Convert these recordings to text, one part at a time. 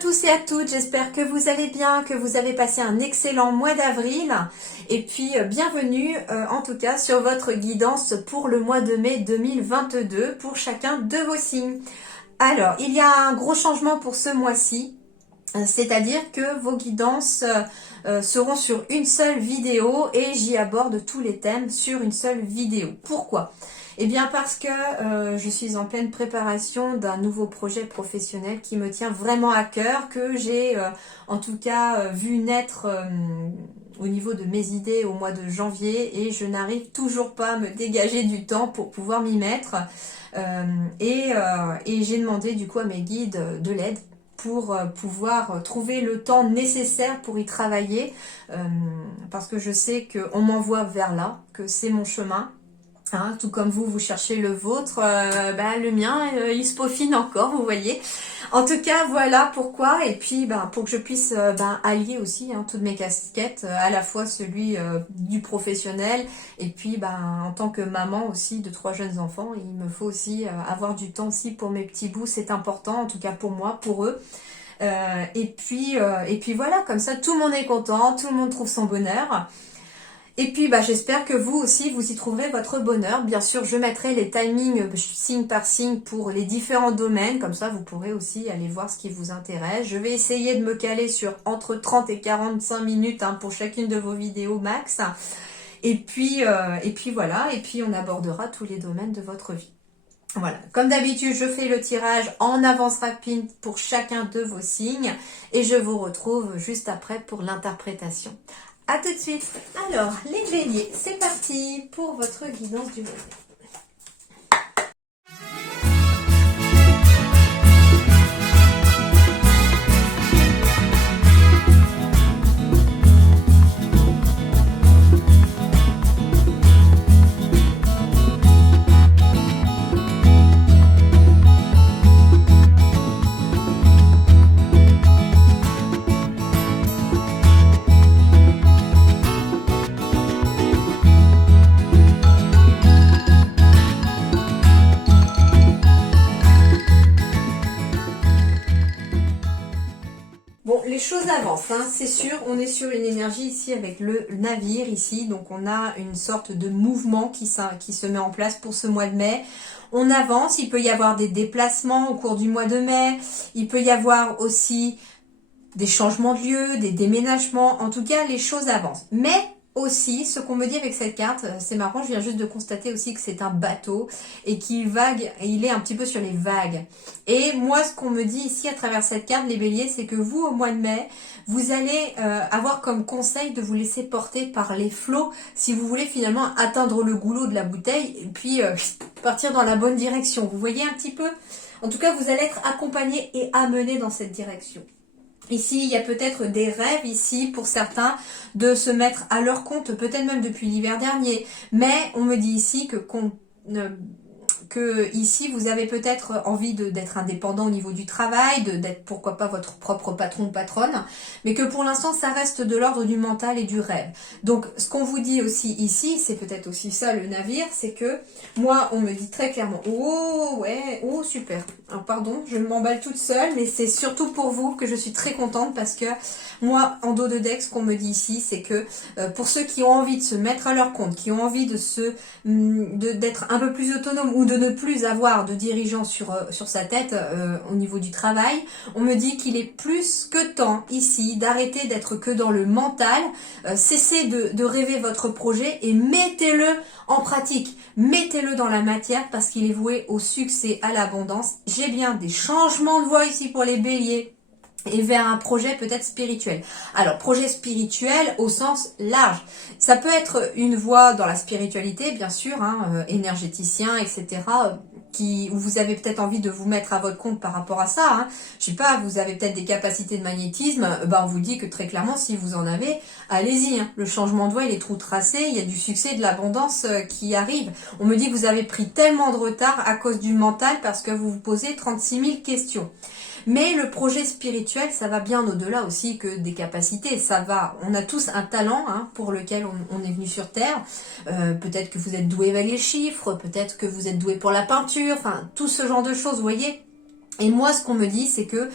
tous et à toutes, j'espère que vous allez bien, que vous avez passé un excellent mois d'avril et puis bienvenue en tout cas sur votre guidance pour le mois de mai 2022 pour chacun de vos signes. Alors, il y a un gros changement pour ce mois-ci, c'est-à-dire que vos guidances seront sur une seule vidéo et j'y aborde tous les thèmes sur une seule vidéo. Pourquoi ? Eh bien parce que je suis en pleine préparation d'un nouveau projet professionnel qui me tient vraiment à cœur, que j'ai en tout cas vu naître au niveau de mes idées au mois de janvier et je n'arrive toujours pas à me dégager du temps pour pouvoir m'y mettre. Et j'ai demandé du coup à mes guides de l'aide pour pouvoir trouver le temps nécessaire pour y travailler parce que je sais qu'on m'envoie vers là, que c'est mon chemin. Hein, tout comme vous cherchez le vôtre, le mien, il se peaufine encore, vous voyez. En tout cas, voilà pourquoi. Et puis, pour que je puisse allier aussi toutes mes casquettes, à la fois celui du professionnel et puis en tant que maman aussi de 3 jeunes enfants, il me faut aussi avoir du temps aussi pour mes petits bouts. C'est important, en tout cas pour moi, pour eux. Et puis voilà, comme ça, tout le monde est content, tout le monde trouve son bonheur. Et puis j'espère que vous aussi vous y trouverez votre bonheur. Bien sûr, je mettrai les timings signe par signe pour les différents domaines, comme ça vous pourrez aussi aller voir ce qui vous intéresse. Je vais essayer de me caler sur entre 30 et 45 minutes pour chacune de vos vidéos max. Et puis voilà, et puis on abordera tous les domaines de votre vie. Voilà, comme d'habitude, je fais le tirage en avance rapide pour chacun de vos signes et je vous retrouve juste après pour l'interprétation. A tout de suite. Alors, les béliers, c'est parti pour votre guidance du mois. Bon, les choses avancent, c'est sûr, on est sur une énergie ici avec le navire ici, donc on a une sorte de mouvement qui se met en place pour ce mois de mai. On avance, il peut y avoir des déplacements au cours du mois de mai, il peut y avoir aussi des changements de lieu, des déménagements, en tout cas les choses avancent. Mais aussi, ce qu'on me dit avec cette carte, c'est marrant, je viens juste de constater aussi que c'est un bateau et qu'il vague, et il est un petit peu sur les vagues. Et moi, ce qu'on me dit ici à travers cette carte, les béliers, c'est que vous, au mois de mai, vous allez avoir comme conseil de vous laisser porter par les flots si vous voulez finalement atteindre le goulot de la bouteille et puis partir dans la bonne direction. Vous voyez un petit peu ? En tout cas, vous allez être accompagné et amené dans cette direction. Ici, il y a peut-être des rêves ici pour certains de se mettre à leur compte, peut-être même depuis l'hiver dernier. Mais on me dit ici que ici, vous avez peut-être envie d'être indépendant au niveau du travail, d'être pourquoi pas votre propre patron ou patronne, mais que pour l'instant, ça reste de l'ordre du mental et du rêve. Donc, ce qu'on vous dit aussi ici, c'est peut-être aussi ça le navire, c'est que moi, on me dit très clairement, oh ouais, oh super, alors, pardon, je m'emballe toute seule, mais c'est surtout pour vous que je suis très contente parce que moi, en dos de deck, ce qu'on me dit ici, c'est que pour ceux qui ont envie de se mettre à leur compte, qui ont envie d'être un peu plus autonome ou de ne plus avoir de dirigeant sur sa tête au niveau du travail, on me dit qu'il est plus que temps ici d'arrêter d'être que dans le mental, cessez de rêver votre projet et mettez-le en pratique, mettez-le dans la matière parce qu'il est voué au succès, à l'abondance. J'ai bien des changements de voix ici pour les béliers et vers un projet peut-être spirituel. Alors, projet spirituel au sens large. Ça peut être une voie dans la spiritualité, bien sûr, énergéticien, etc., où vous avez peut-être envie de vous mettre à votre compte par rapport à ça. Je sais pas, vous avez peut-être des capacités de magnétisme, on vous dit que très clairement, si vous en avez, allez-y. Le changement de voie, il est tout tracé, il y a du succès, de l'abondance qui arrive. On me dit que vous avez pris tellement de retard à cause du mental parce que vous vous posez 36 000 questions. Mais le projet spirituel, ça va bien au-delà aussi que des capacités. Ça va, on a tous un talent pour lequel on est venu sur Terre. Peut-être que vous êtes doué avec les chiffres, peut-être que vous êtes doué pour la peinture, tout ce genre de choses, vous voyez. Et moi, ce qu'on me dit, c'est que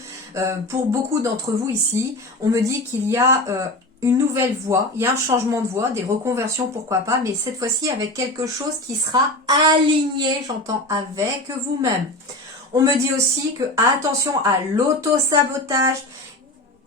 pour beaucoup d'entre vous ici, on me dit qu'il y a une nouvelle voie, il y a un changement de voie, des reconversions, pourquoi pas, mais cette fois-ci avec quelque chose qui sera aligné, j'entends, avec vous-même. On me dit aussi que attention à l'auto-sabotage.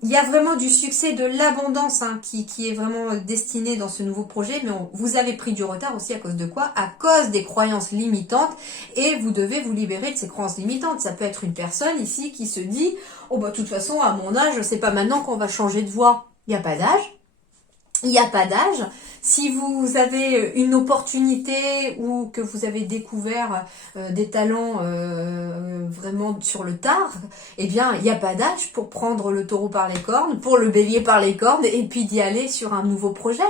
Il y a vraiment du succès, de l'abondance qui est vraiment destiné dans ce nouveau projet, mais vous avez pris du retard aussi à cause de quoi? À cause des croyances limitantes, et vous devez vous libérer de ces croyances limitantes. Ça peut être une personne ici qui se dit « Oh bah de toute façon, à mon âge, c'est pas maintenant qu'on va changer de voie. » Il n'y a pas d'âge. Il n'y a pas d'âge. Si vous avez une opportunité ou que vous avez découvert des talents vraiment sur le tard, eh bien, il n'y a pas d'âge pour prendre le taureau par les cornes, pour le bélier par les cornes et puis d'y aller sur un nouveau projet.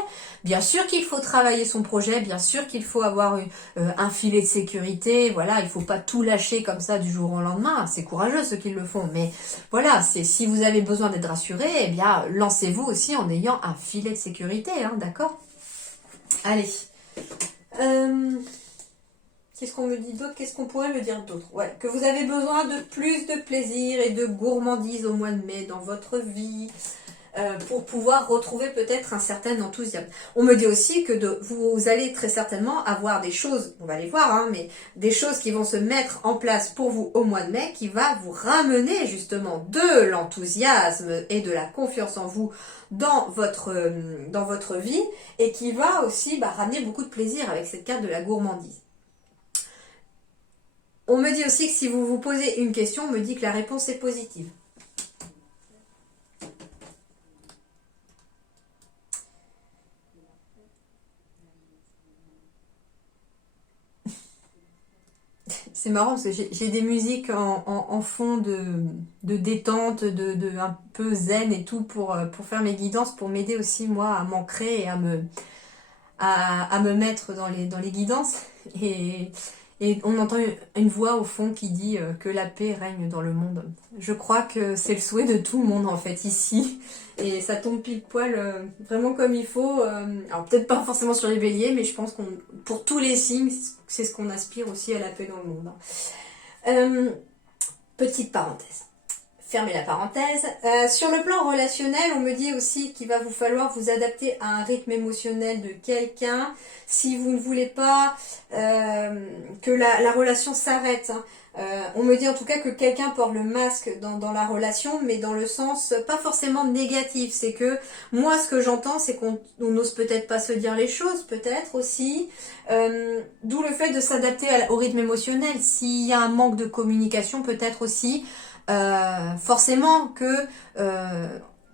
Bien sûr qu'il faut travailler son projet, bien sûr qu'il faut avoir un filet de sécurité, voilà, il ne faut pas tout lâcher comme ça du jour au lendemain, c'est courageux ceux qui le font, mais voilà, si vous avez besoin d'être rassuré, eh bien, lancez-vous aussi en ayant un filet de sécurité, hein, d'accord? Allez. Qu'est-ce qu'on me dit d'autre? Qu'est-ce qu'on pourrait me dire d'autre? Ouais, que vous avez besoin de plus de plaisir et de gourmandise au mois de mai dans votre vie pour pouvoir retrouver peut-être un certain enthousiasme. On me dit aussi que vous allez très certainement avoir des choses, on va les voir, hein, mais des choses qui vont se mettre en place pour vous au mois de mai qui va vous ramener justement de l'enthousiasme et de la confiance en vous dans votre vie et qui va aussi ramener beaucoup de plaisir avec cette carte de la gourmandise. On me dit aussi que si vous vous posez une question, on me dit que la réponse est positive. C'est marrant parce que j'ai des musiques en fond de détente, de un peu zen et tout pour faire mes guidances, pour m'aider aussi moi à m'ancrer et à me mettre dans les guidances. Et on entend une voix au fond qui dit que la paix règne dans le monde. Je crois que c'est le souhait de tout le monde en fait ici. Et ça tombe pile poil vraiment comme il faut. Alors peut-être pas forcément sur les béliers, mais je pense qu'on pour tous les signes, c'est ce qu'on aspire aussi à la paix dans le monde. Petite parenthèse. Fermez la parenthèse. Sur le plan relationnel, on me dit aussi qu'il va vous falloir vous adapter à un rythme émotionnel de quelqu'un. Si vous ne voulez pas que la relation s'arrête, hein. On me dit en tout cas que quelqu'un porte le masque dans la relation, mais dans le sens pas forcément négatif. C'est que moi, ce que j'entends, c'est qu'on n'ose peut-être pas se dire les choses, peut-être aussi. D'où le fait de s'adapter au rythme émotionnel. S'il y a un manque de communication, peut-être aussi. Forcément que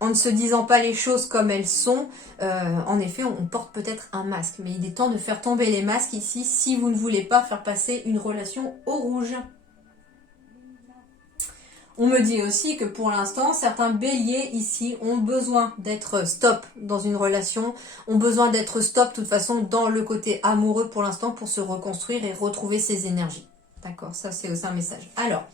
en ne se disant pas les choses comme elles sont, en effet on porte peut-être un masque, mais il est temps de faire tomber les masques ici si vous ne voulez pas faire passer une relation au rouge. On me dit aussi que pour l'instant, certains béliers ici ont besoin d'être stop dans une relation, ont besoin d'être stop de toute façon dans le côté amoureux pour l'instant pour se reconstruire et retrouver ses énergies. D'accord, ça c'est aussi un message. Alors,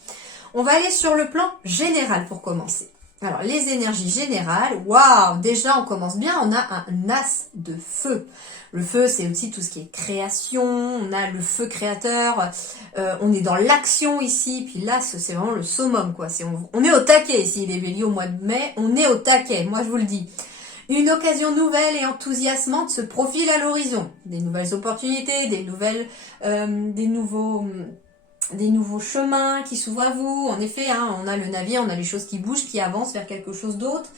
on va aller sur le plan général pour commencer. Alors, les énergies générales, waouh, déjà on commence bien, on a un as de feu. Le feu, c'est aussi tout ce qui est création, on a le feu créateur, on est dans l'action ici, puis l'as, c'est vraiment le summum, quoi. On est au taquet ici, les béliers au mois de mai, on est au taquet, moi je vous le dis. Une occasion nouvelle et enthousiasmante se profile à l'horizon. Des nouvelles opportunités, des nouveaux chemins qui s'ouvrent à vous. En effet, hein, on a le navire, on a les choses qui bougent, qui avancent vers quelque chose d'autre.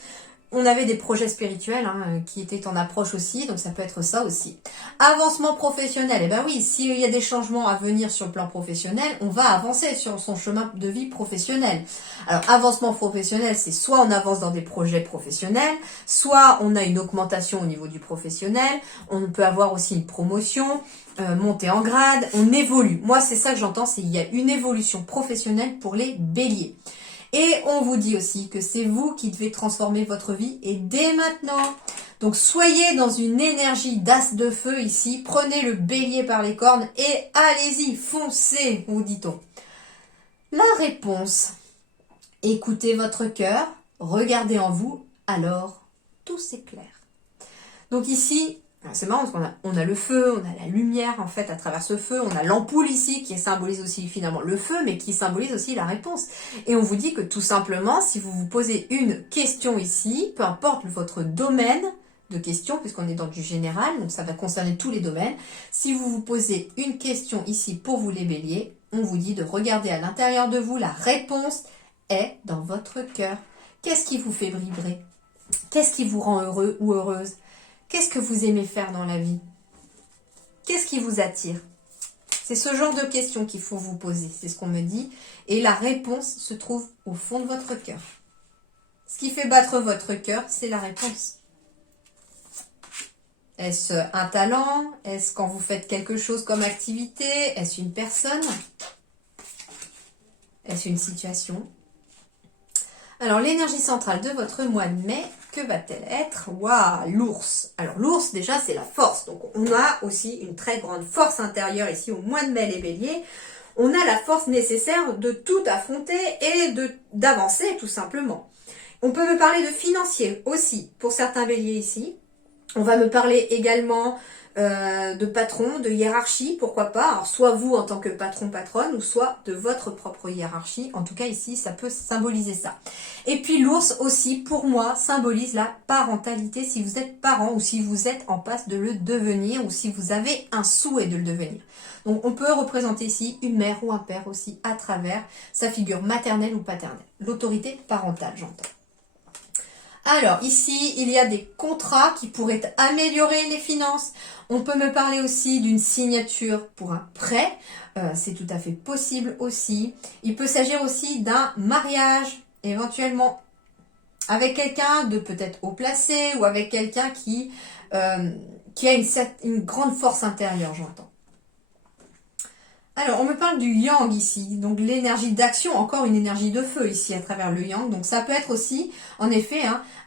On avait des projets spirituels qui étaient en approche aussi, donc ça peut être ça aussi. Avancement professionnel, eh ben oui, s'il y a des changements à venir sur le plan professionnel, on va avancer sur son chemin de vie professionnel. Alors, avancement professionnel, c'est soit on avance dans des projets professionnels, soit on a une augmentation au niveau du professionnel, on peut avoir aussi une promotion, monter en grade, on évolue. Moi, c'est ça que j'entends, c'est qu'il y a une évolution professionnelle pour les béliers. Et on vous dit aussi que c'est vous qui devez transformer votre vie et dès maintenant. Donc soyez dans une énergie d'as de feu ici. Prenez le bélier par les cornes et allez-y, foncez, vous dit-on. La réponse. Écoutez votre cœur, regardez en vous, alors tout s'éclaire. Donc ici, C'est marrant parce qu'on a le feu, on a la lumière en fait à travers ce feu, on a l'ampoule ici qui symbolise aussi finalement le feu mais qui symbolise aussi la réponse. Et on vous dit que tout simplement si vous vous posez une question ici, peu importe votre domaine de question puisqu'on est dans du général, donc ça va concerner tous les domaines, si vous vous posez une question ici pour vous les béliers, on vous dit de regarder à l'intérieur de vous, la réponse est dans votre cœur. Qu'est-ce qui vous fait vibrer? Qu'est-ce qui vous rend heureux ou heureuse? Qu'est-ce que vous aimez faire dans la vie? Qu'est-ce qui vous attire? C'est ce genre de questions qu'il faut vous poser, c'est ce qu'on me dit. Et la réponse se trouve au fond de votre cœur. Ce qui fait battre votre cœur, c'est la réponse. Est-ce un talent? Est-ce quand vous faites quelque chose comme activité? Est-ce une personne? Est-ce une situation? Alors, l'énergie centrale de votre mois de mai, que va-t-elle être? Waouh, l'ours. Alors, l'ours, déjà, c'est la force. Donc, on a aussi une très grande force intérieure ici au mois de mai, les béliers. On a la force nécessaire de tout affronter et d'avancer, tout simplement. On peut me parler de financier aussi, pour certains béliers ici. On va me parler également de patron, de hiérarchie, pourquoi pas. Alors, soit vous en tant que patron, patronne, ou soit de votre propre hiérarchie. En tout cas, ici, ça peut symboliser ça. Et puis, l'ours aussi, pour moi, symbolise la parentalité. Si vous êtes parent ou si vous êtes en passe de le devenir ou si vous avez un souhait de le devenir. Donc, on peut représenter ici une mère ou un père aussi à travers sa figure maternelle ou paternelle. L'autorité parentale, j'entends. Alors, ici, il y a des contrats qui pourraient améliorer les finances. On peut me parler aussi d'une signature pour un prêt. C'est tout à fait possible aussi. Il peut s'agir aussi d'un mariage, éventuellement, avec quelqu'un de peut-être haut placé ou avec quelqu'un qui a une grande force intérieure, j'entends. Alors, on me parle du yang ici, donc l'énergie d'action, encore une énergie de feu ici à travers le yang. Donc, ça peut être aussi, en effet,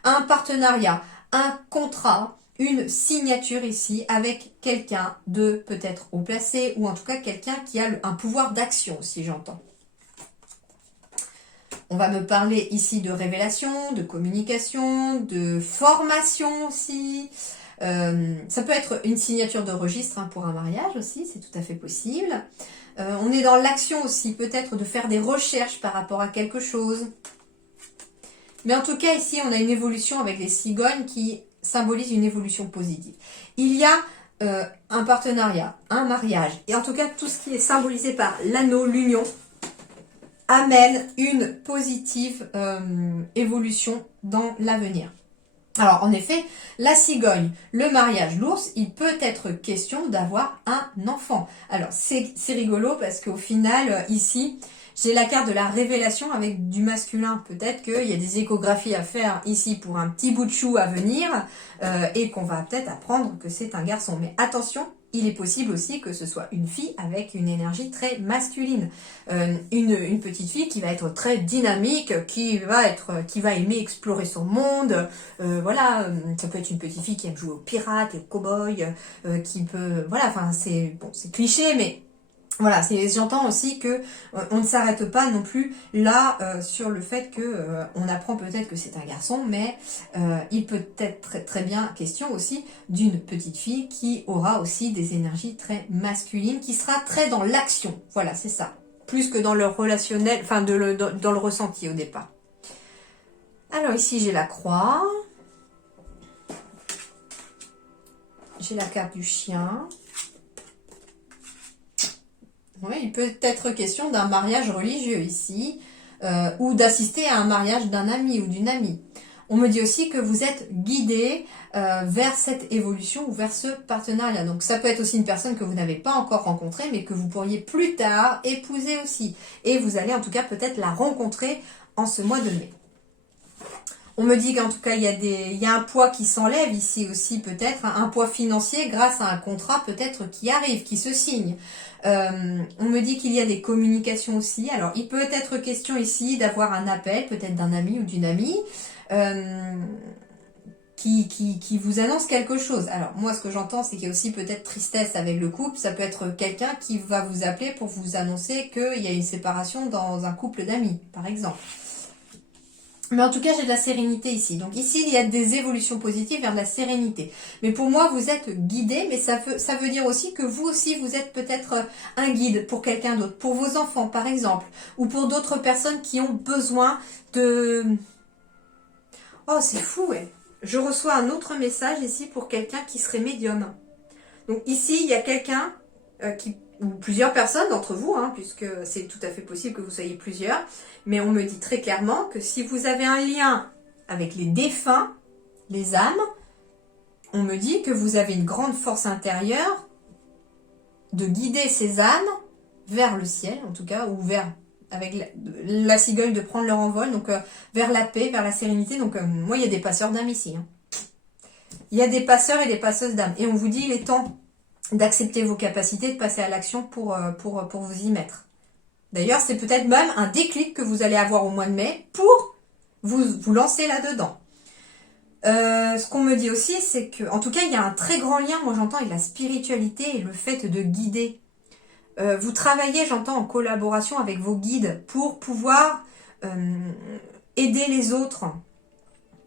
un partenariat, un contrat, une signature ici avec quelqu'un de peut-être haut placé ou en tout cas quelqu'un qui a un pouvoir d'action aussi, j'entends. On va me parler ici de révélation, de communication, de formation aussi. Ça peut être une signature de registre pour un mariage aussi, c'est tout à fait possible. On est dans l'action aussi, peut-être de faire des recherches par rapport à quelque chose. Mais en tout cas, ici, on a une évolution avec les cigognes qui symbolise une évolution positive. Il y a un partenariat, un mariage, et en tout cas, tout ce qui est symbolisé par l'anneau, l'union, amène une positive évolution dans l'avenir. Alors, en effet, la cigogne, le mariage, l'ours, il peut être question d'avoir un enfant. Alors, c'est rigolo parce qu'au final, ici, j'ai la carte de la révélation avec du masculin. Peut-être qu'il y a des échographies à faire ici pour un petit bout de chou à venir et qu'on va peut-être apprendre que c'est un garçon. Mais attention, il est possible aussi que ce soit une fille avec une énergie très masculine. Une petite fille qui va être très dynamique, qui va aimer explorer son monde. Voilà, ça peut être une petite fille qui aime jouer aux pirates, aux cow-boys, qui peut... Voilà, enfin, c'est cliché, mais... Voilà, j'entends aussi que on ne s'arrête pas non plus là sur le fait que on apprend peut-être que c'est un garçon, mais il peut être très, très bien question aussi d'une petite fille qui aura aussi des énergies très masculines, qui sera très dans l'action. Voilà, c'est ça. Plus que dans le relationnel, enfin dans le ressenti au départ. Alors ici j'ai la croix. J'ai la carte du chien. Oui, il peut être question d'un mariage religieux ici, ou d'assister à un mariage d'un ami ou d'une amie. On me dit aussi que vous êtes guidé vers cette évolution ou vers ce partenariat. Donc ça peut être aussi une personne que vous n'avez pas encore rencontrée, mais que vous pourriez plus tard épouser aussi. Et vous allez en tout cas peut-être la rencontrer en ce mois de mai. On me dit qu'en tout cas, il y a un poids qui s'enlève ici aussi peut-être, un poids financier grâce à un contrat peut-être qui arrive, qui se signe. On me dit qu'il y a des communications aussi. Alors, il peut être question ici d'avoir un appel, peut-être d'un ami ou d'une amie, qui vous annonce quelque chose. Alors, moi, ce que j'entends, c'est qu'il y a aussi peut-être tristesse avec le couple. Ça peut être quelqu'un qui va vous appeler pour vous annoncer qu'il y a une séparation dans un couple d'amis, par exemple. Mais en tout cas, j'ai de la sérénité ici. Donc ici, il y a des évolutions positives vers de la sérénité. Mais pour moi, vous êtes guidé, mais ça veut dire aussi que vous aussi, vous êtes peut-être un guide pour quelqu'un d'autre, pour vos enfants par exemple, ou pour d'autres personnes qui ont besoin de... Oh, c'est fou, ouais. Je reçois un autre message ici pour quelqu'un qui serait médium. Donc ici, il y a quelqu'un ou plusieurs personnes d'entre vous, hein, puisque c'est tout à fait possible que vous soyez plusieurs, mais on me dit très clairement que si vous avez un lien avec les défunts, les âmes, on me dit que vous avez une grande force intérieure de guider ces âmes vers le ciel, en tout cas, ou vers, avec la cigogne, de prendre leur envol, donc vers la paix, vers la sérénité. Donc moi, il y a des passeurs d'âmes ici. Hein. Il y a des passeurs et des passeuses d'âmes. Et on vous dit, il est temps d'accepter vos capacités, de passer à l'action pour vous y mettre. D'ailleurs, c'est peut-être même un déclic que vous allez avoir au mois de mai pour vous lancer là-dedans. Ce qu'on me dit aussi, c'est que, en tout cas, il y a un très grand lien, moi j'entends, avec la spiritualité et le fait de guider. Vous travaillez, j'entends, en collaboration avec vos guides pour pouvoir aider les autres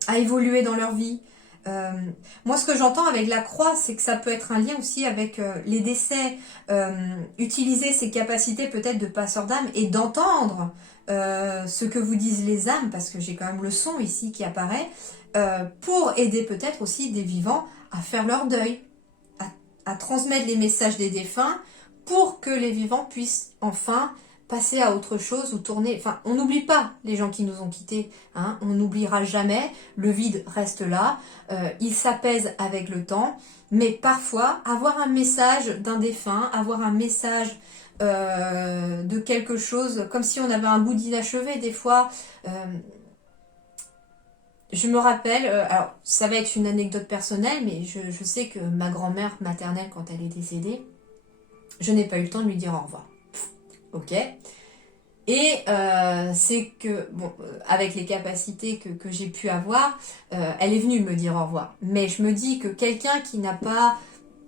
à évoluer dans leur vie. Moi, ce que j'entends avec la croix, c'est que ça peut être un lien aussi avec les décès, utiliser ses capacités peut-être de passeur d'âme et d'entendre ce que vous disent les âmes, parce que j'ai quand même le son ici qui apparaît, pour aider peut-être aussi des vivants à faire leur deuil, à transmettre les messages des défunts pour que les vivants puissent enfin passer à autre chose ou tourner. Enfin, on n'oublie pas les gens qui nous ont quittés, hein, on n'oubliera jamais, le vide reste là, il s'apaise avec le temps, mais parfois, avoir un message d'un défunt, avoir un message de quelque chose, comme si on avait un goût d'inachevé des fois. Je me rappelle, alors ça va être une anecdote personnelle, mais je sais que ma grand-mère maternelle, quand elle est décédée, je n'ai pas eu le temps de lui dire au revoir. Ok. Et c'est que, bon, avec les capacités que j'ai pu avoir, elle est venue me dire au revoir. Mais je me dis que quelqu'un qui n'a pas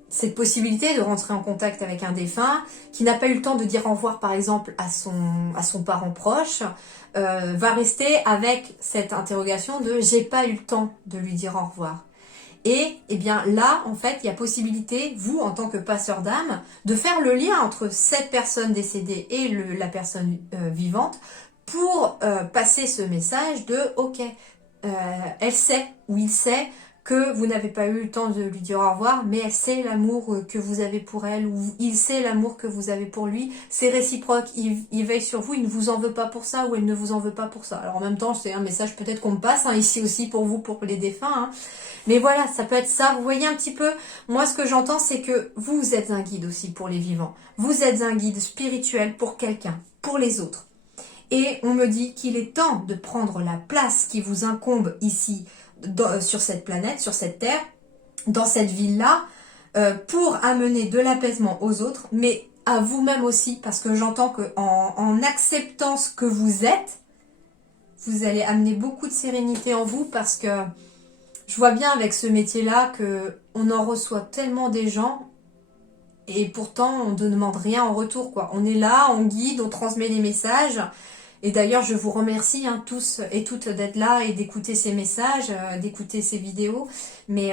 cette possibilité de rentrer en contact avec un défunt, qui n'a pas eu le temps de dire au revoir par exemple à son parent proche, va rester avec cette interrogation de « j'ai pas eu le temps de lui dire au revoir ». Et eh bien là, en fait, il y a possibilité, vous, en tant que passeur d'âme, de faire le lien entre cette personne décédée et la personne vivante pour passer ce message de « ok, elle sait ou il sait que vous n'avez pas eu le temps de lui dire au revoir, mais elle sait l'amour que vous avez pour elle, ou il sait l'amour que vous avez pour lui, c'est réciproque, il veille sur vous, il ne vous en veut pas pour ça, ou elle ne vous en veut pas pour ça. » Alors en même temps, c'est un message peut-être qu'on me passe, hein, ici aussi pour vous, pour les défunts, hein. Mais voilà, ça peut être ça, vous voyez un petit peu, moi ce que j'entends c'est que vous êtes un guide aussi pour les vivants, vous êtes un guide spirituel pour quelqu'un, pour les autres. Et on me dit qu'il est temps de prendre la place qui vous incombe ici, sur cette planète, sur cette terre, dans cette ville-là, pour amener de l'apaisement aux autres, mais à vous-même aussi, parce que j'entends qu'en acceptant ce que vous êtes, vous allez amener beaucoup de sérénité en vous, parce que je vois bien avec ce métier-là qu'on en reçoit tellement des gens, et pourtant on ne demande rien en retour, quoi. On est là, on guide, on transmet les messages. Et d'ailleurs, je vous remercie hein, tous et toutes d'être là et d'écouter ces messages, d'écouter ces vidéos. Mais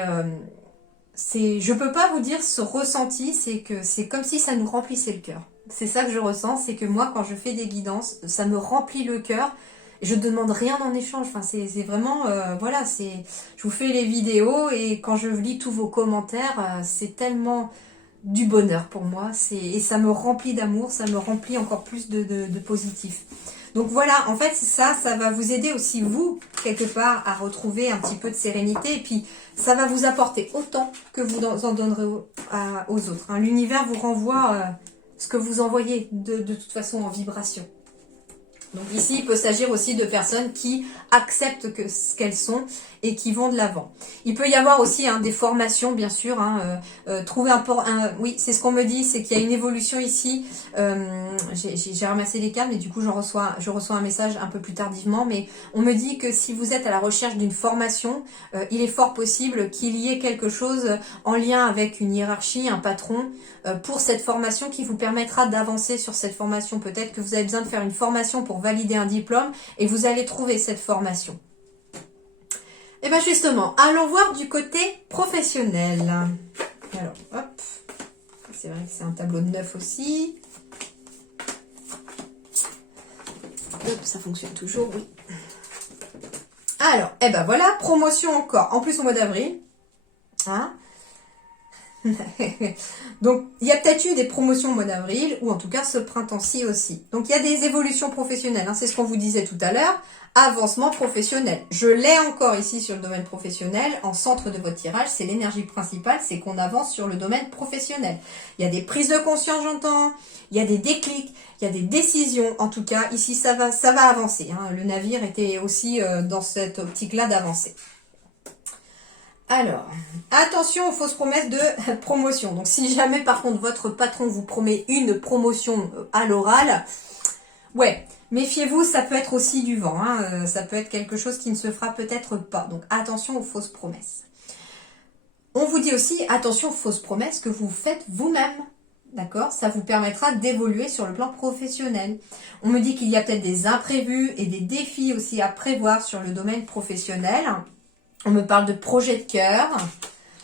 je peux pas vous dire ce ressenti, c'est que c'est comme si ça nous remplissait le cœur. C'est ça que je ressens, c'est que moi, quand je fais des guidances, ça me remplit le cœur. Je ne demande rien en échange. Enfin, c'est vraiment, voilà, je vous fais les vidéos et quand je lis tous vos commentaires, c'est tellement du bonheur pour moi. Et ça me remplit d'amour, ça me remplit encore plus de positif. Donc voilà, en fait, ça va vous aider aussi, vous, quelque part, à retrouver un petit peu de sérénité. Et puis, ça va vous apporter autant que vous en donnerez aux autres. Hein. L'univers vous renvoie ce que vous envoyez de toute façon en vibration. Donc ici, il peut s'agir aussi de personnes qui acceptent ce qu'elles sont et qui vont de l'avant. Il peut y avoir aussi hein, des formations, bien sûr. Trouver oui, c'est ce qu'on me dit, c'est qu'il y a une évolution ici. J'ai ramassé les câbles et du coup, je reçois un message un peu plus tardivement. Mais on me dit que si vous êtes à la recherche d'une formation, il est fort possible qu'il y ait quelque chose en lien avec une hiérarchie, un patron, pour cette formation qui vous permettra d'avancer sur cette formation. Peut-être que vous avez besoin de faire une formation pour valider un diplôme et vous allez trouver cette formation. Et bien justement, allons voir du côté professionnel. Alors, hop. C'est vrai que c'est un tableau de 9 aussi. Hop, ça fonctionne toujours, oui. Alors, eh ben voilà, promotion encore. En plus au mois d'avril. Hein. Donc, il y a peut-être eu des promotions au mois d'avril, ou en tout cas ce printemps-ci aussi. Donc, il y a des évolutions professionnelles, hein, c'est ce qu'on vous disait tout à l'heure. Avancement professionnel. Je l'ai encore ici sur le domaine professionnel. En centre de votre tirage, c'est l'énergie principale, c'est qu'on avance sur le domaine professionnel. Il y a des prises de conscience, j'entends. Il y a des déclics, il y a des décisions. En tout cas, ici, ça va avancer. Hein. Le navire était aussi dans cette optique-là d'avancer. Alors, attention aux fausses promesses de promotion. Donc, si jamais, par contre, votre patron vous promet une promotion à l'oral, ouais, méfiez-vous, ça peut être aussi du vent. Hein. Ça peut être quelque chose qui ne se fera peut-être pas. Donc, attention aux fausses promesses. On vous dit aussi, attention aux fausses promesses que vous faites vous-même. D'accord? Ça vous permettra d'évoluer sur le plan professionnel. On me dit qu'il y a peut-être des imprévus et des défis aussi à prévoir sur le domaine professionnel. On me parle de projet de cœur,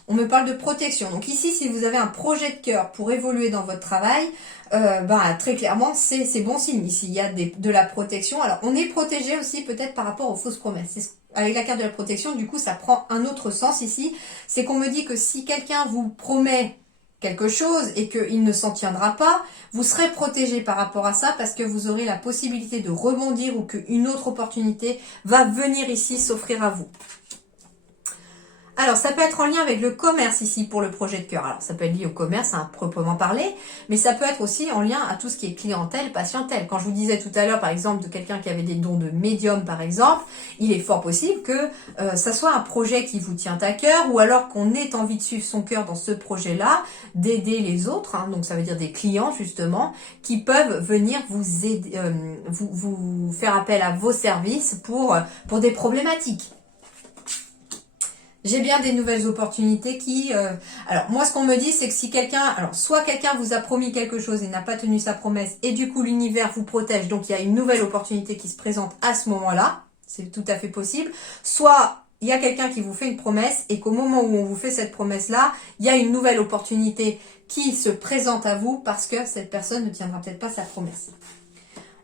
on me parle de protection. Donc ici, si vous avez un projet de cœur pour évoluer dans votre travail, très clairement, c'est bon signe. Ici, il y a de la protection. Alors, on est protégé aussi peut-être par rapport aux fausses promesses. Avec la carte de la protection, du coup, ça prend un autre sens ici. C'est qu'on me dit que si quelqu'un vous promet quelque chose et qu'il ne s'en tiendra pas, vous serez protégé par rapport à ça parce que vous aurez la possibilité de rebondir ou qu'une autre opportunité va venir ici s'offrir à vous. Alors, ça peut être en lien avec le commerce ici pour le projet de cœur. Alors, ça peut être lié au commerce à proprement parler, mais ça peut être aussi en lien à tout ce qui est clientèle, patientèle. Quand je vous disais tout à l'heure, par exemple, de quelqu'un qui avait des dons de médium, par exemple, il est fort possible que ça soit un projet qui vous tient à cœur ou alors qu'on ait envie de suivre son cœur dans ce projet-là, d'aider les autres. Hein, donc, ça veut dire des clients, justement, qui peuvent venir vous aider, vous faire appel à vos services pour des problématiques. J'ai bien des nouvelles opportunités qui... Alors, moi, ce qu'on me dit, c'est que si quelqu'un... Alors, soit quelqu'un vous a promis quelque chose et n'a pas tenu sa promesse, et du coup, l'univers vous protège, donc il y a une nouvelle opportunité qui se présente à ce moment-là. C'est tout à fait possible. Soit, il y a quelqu'un qui vous fait une promesse, et qu'au moment où on vous fait cette promesse-là, il y a une nouvelle opportunité qui se présente à vous, parce que cette personne ne tiendra peut-être pas sa promesse.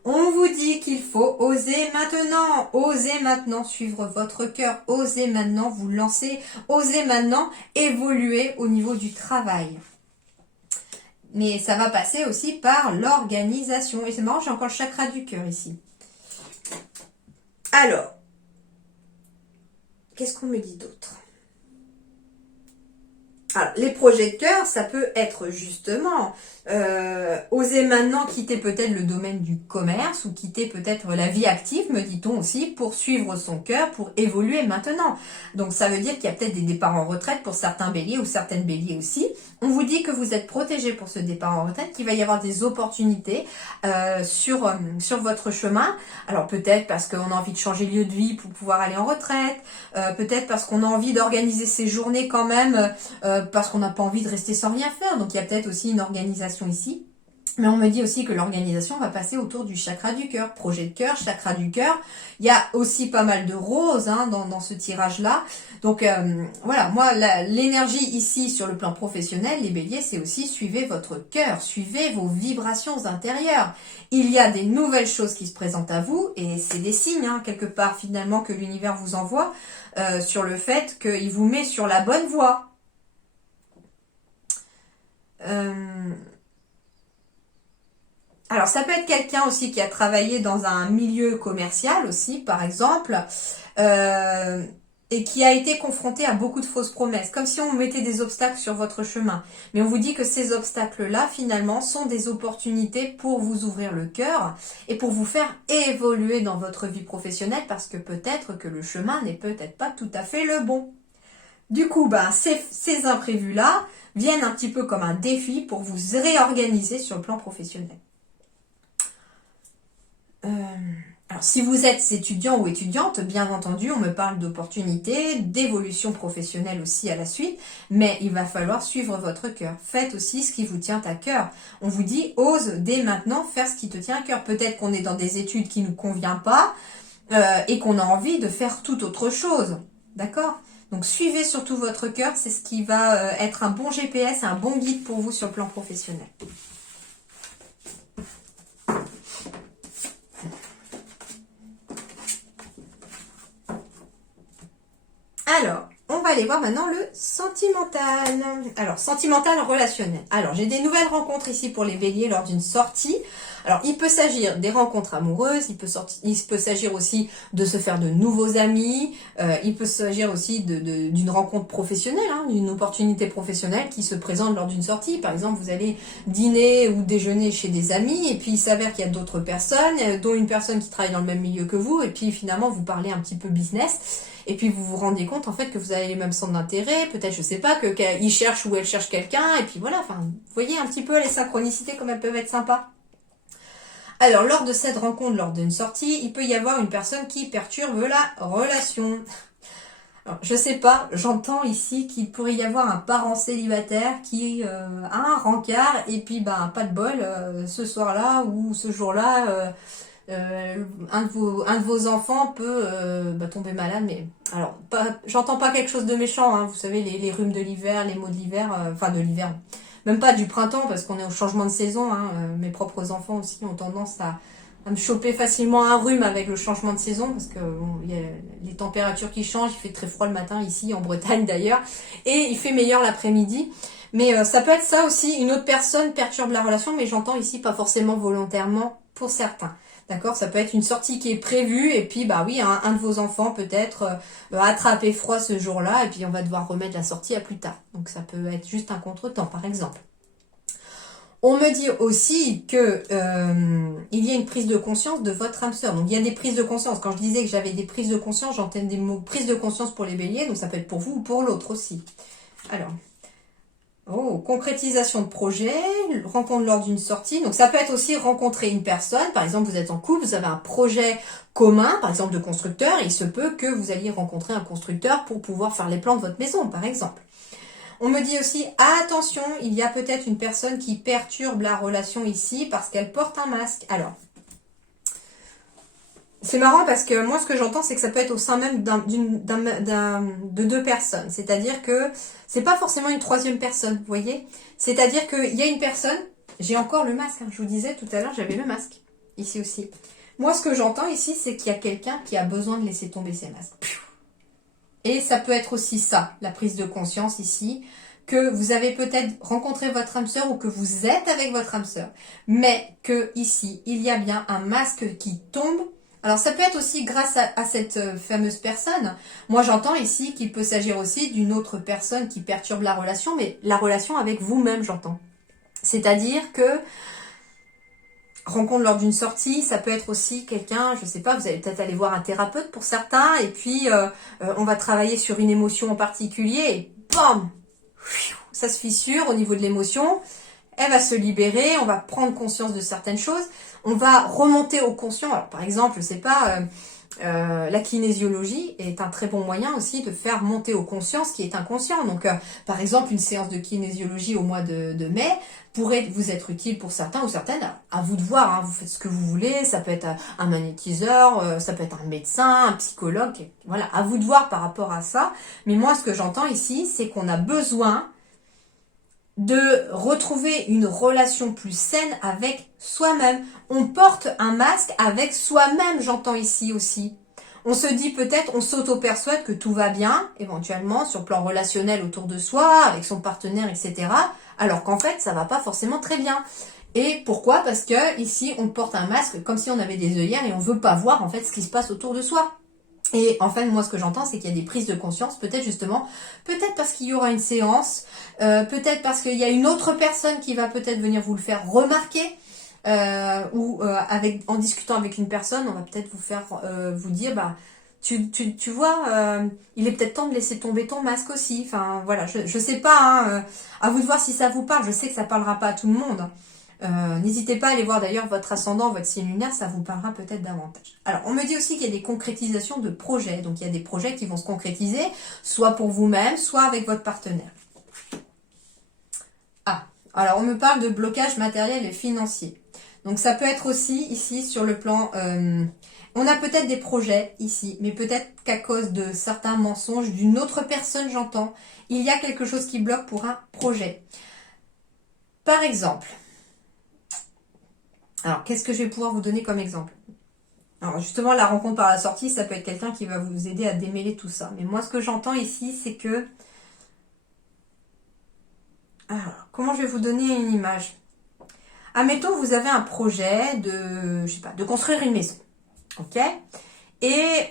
On vous dit qu'il faut oser maintenant suivre votre cœur, osez maintenant vous lancer, osez maintenant évoluer au niveau du travail. Mais ça va passer aussi par l'organisation. Et c'est marrant, j'ai encore le chakra du cœur ici. Alors, qu'est-ce qu'on me dit d'autre ? Alors, les projets de cœur, ça peut être justement oser maintenant quitter peut-être le domaine du commerce ou quitter peut-être la vie active, me dit-on aussi, pour suivre son cœur, pour évoluer maintenant. Donc, ça veut dire qu'il y a peut-être des départs en retraite pour certains béliers ou certaines béliers aussi. On vous dit que vous êtes protégé pour ce départ en retraite, qu'il va y avoir des opportunités sur votre chemin. Alors, peut-être parce qu'on a envie de changer de lieu de vie pour pouvoir aller en retraite, peut-être parce qu'on a envie d'organiser ses journées quand même, parce qu'on n'a pas envie de rester sans rien faire. Donc, il y a peut-être aussi une organisation ici. Mais on me dit aussi que l'organisation va passer autour du chakra du cœur. Projet de cœur, chakra du cœur. Il y a aussi pas mal de roses dans ce tirage-là. Donc, voilà, moi, l'énergie ici sur le plan professionnel, les béliers, c'est aussi suivez votre cœur, suivez vos vibrations intérieures. Il y a des nouvelles choses qui se présentent à vous et c'est des signes, hein, quelque part, finalement, que l'univers vous envoie sur le fait qu'il vous met sur la bonne voie. Alors, ça peut être quelqu'un aussi qui a travaillé dans un milieu commercial aussi, par exemple, et qui a été confronté à beaucoup de fausses promesses, comme si on mettait des obstacles sur votre chemin. Mais on vous dit que ces obstacles-là, finalement, sont des opportunités pour vous ouvrir le cœur et pour vous faire évoluer dans votre vie professionnelle, parce que peut-être que le chemin n'est peut-être pas tout à fait le bon. Du coup, ces imprévus-là viennent un petit peu comme un défi pour vous réorganiser sur le plan professionnel. Alors, si vous êtes étudiant ou étudiante, bien entendu, on me parle d'opportunités, d'évolution professionnelle aussi à la suite, mais il va falloir suivre votre cœur. Faites aussi ce qui vous tient à cœur. On vous dit, ose dès maintenant faire ce qui te tient à cœur. Peut-être qu'on est dans des études qui ne nous conviennent pas et qu'on a envie de faire tout autre chose. D'accord? Donc suivez surtout votre cœur, c'est ce qui va être un bon GPS, un bon guide pour vous sur le plan professionnel. Alors, on va aller voir maintenant le sentimental. Alors, sentimental relationnel. Alors, j'ai des nouvelles rencontres ici pour les béliers lors d'une sortie. Alors, il peut s'agir des rencontres amoureuses, il peut s'agir aussi de se faire de nouveaux amis, il peut s'agir aussi d'une rencontre professionnelle, hein, d'une opportunité professionnelle qui se présente lors d'une sortie. Par exemple, vous allez dîner ou déjeuner chez des amis et puis il s'avère qu'il y a d'autres personnes, dont une personne qui travaille dans le même milieu que vous et puis finalement vous parlez un petit peu business. Et puis vous vous rendez compte en fait que vous avez les mêmes centres d'intérêt, peut-être je sais pas, qu'il cherche ou elle cherche quelqu'un, et puis voilà, enfin, vous voyez un petit peu les synchronicités comme elles peuvent être sympas. Alors lors de cette rencontre, lors d'une sortie, il peut y avoir une personne qui perturbe la relation. Alors, je sais pas, j'entends ici qu'il pourrait y avoir un parent célibataire qui a un rencard, et puis bah pas de bol, ce soir-là ou ce jour-là, un de vos enfants peut tomber malade, mais alors j'entends pas quelque chose de méchant, hein, vous savez les rhumes de l'hiver, les maux de l'hiver, enfin de l'hiver, même pas du printemps parce qu'on est au changement de saison, hein, mes propres enfants aussi ont tendance à me choper facilement un rhume avec le changement de saison parce que bon, il y a les températures qui changent, il fait très froid le matin ici en Bretagne d'ailleurs et il fait meilleur l'après-midi. Mais ça peut être ça aussi, une autre personne perturbe la relation, mais j'entends ici pas forcément volontairement pour certains. D'accord, ça peut être une sortie qui est prévue et puis bah oui, un de vos enfants peut-être attraper froid ce jour-là et puis on va devoir remettre la sortie à plus tard. Donc ça peut être juste un contretemps par exemple. On me dit aussi que il y a une prise de conscience de votre âme sœur. Donc il y a des prises de conscience. Quand je disais que j'avais des prises de conscience, j'entends des mots prise de conscience pour les béliers, donc ça peut être pour vous ou pour l'autre aussi. Alors, concrétisation de projet, rencontre lors d'une sortie. Donc ça peut être aussi rencontrer une personne. Par exemple, vous êtes en couple, vous avez un projet commun, par exemple de constructeur, et il se peut que vous alliez rencontrer un constructeur pour pouvoir faire les plans de votre maison, par exemple. On me dit aussi, attention, il y a peut-être une personne qui perturbe la relation ici parce qu'elle porte un masque. Alors, c'est marrant parce que moi, ce que j'entends, c'est que ça peut être au sein même de deux personnes. C'est-à-dire que c'est pas forcément une troisième personne, vous voyez. C'est-à-dire qu'il y a une personne, j'ai encore le masque, hein, je vous disais tout à l'heure, j'avais le masque, ici aussi. Moi, ce que j'entends ici, c'est qu'il y a quelqu'un qui a besoin de laisser tomber ses masques. Et ça peut être aussi ça, la prise de conscience ici, que vous avez peut-être rencontré votre âme sœur ou que vous êtes avec votre âme sœur, mais que ici, il y a bien un masque qui tombe. Alors ça peut être aussi grâce à cette fameuse personne. Moi j'entends ici qu'il peut s'agir aussi d'une autre personne qui perturbe la relation, mais la relation avec vous-même j'entends. C'est-à-dire que rencontre lors d'une sortie, ça peut être aussi quelqu'un, je sais pas, vous allez peut-être aller voir un thérapeute pour certains, et puis on va travailler sur une émotion en particulier, et bam, ça se fissure au niveau de l'émotion, elle va se libérer, on va prendre conscience de certaines choses, on va remonter au conscient. Alors par exemple, je sais pas, la kinésiologie est un très bon moyen aussi de faire monter au conscient ce qui est inconscient. Donc par exemple, une séance de kinésiologie au mois de mai pourrait vous être utile pour certains ou certaines. À vous de voir, hein, vous faites ce que vous voulez, ça peut être un magnétiseur, ça peut être un médecin, un psychologue, voilà, à vous de voir par rapport à ça. Mais moi, ce que j'entends ici, c'est qu'on a besoin de retrouver une relation plus saine avec soi-même. On porte un masque avec soi-même, j'entends ici aussi. On se dit peut-être, on s'auto-persuade que tout va bien, éventuellement, sur le plan relationnel autour de soi, avec son partenaire, etc. Alors qu'en fait, ça va pas forcément très bien. Et pourquoi? Parce que ici, on porte un masque comme si on avait des œillères et on veut pas voir en fait ce qui se passe autour de soi. Et en fait, moi, ce que j'entends, c'est qu'il y a des prises de conscience, peut-être justement, peut-être parce qu'il y aura une séance, peut-être parce qu'il y a une autre personne qui va peut-être venir vous le faire remarquer, en discutant avec une personne, on va peut-être vous faire vous dire, bah, tu vois, il est peut-être temps de laisser tomber ton masque aussi. Enfin, voilà, je sais pas, hein, à vous de voir si ça vous parle. Je sais que ça parlera pas à tout le monde. N'hésitez pas à aller voir d'ailleurs votre ascendant, votre signe lunaire, ça vous parlera peut-être davantage. Alors, on me dit aussi qu'il y a des concrétisations de projets. Donc, il y a des projets qui vont se concrétiser, soit pour vous-même, soit avec votre partenaire. Ah, alors on me parle de blocage matériel et financier. Donc ça peut être aussi ici sur le plan... on a peut-être des projets ici, mais peut-être qu'à cause de certains mensonges d'une autre personne, j'entends, il y a quelque chose qui bloque pour un projet. Par exemple, alors qu'est-ce que je vais pouvoir vous donner comme exemple? Alors justement, la rencontre par la sortie, ça peut être quelqu'un qui va vous aider à démêler tout ça. Mais moi, ce que j'entends ici, c'est que... Alors, comment je vais vous donner une image? Admettons, vous avez un projet de, je sais pas, de construire une maison. Ok? Et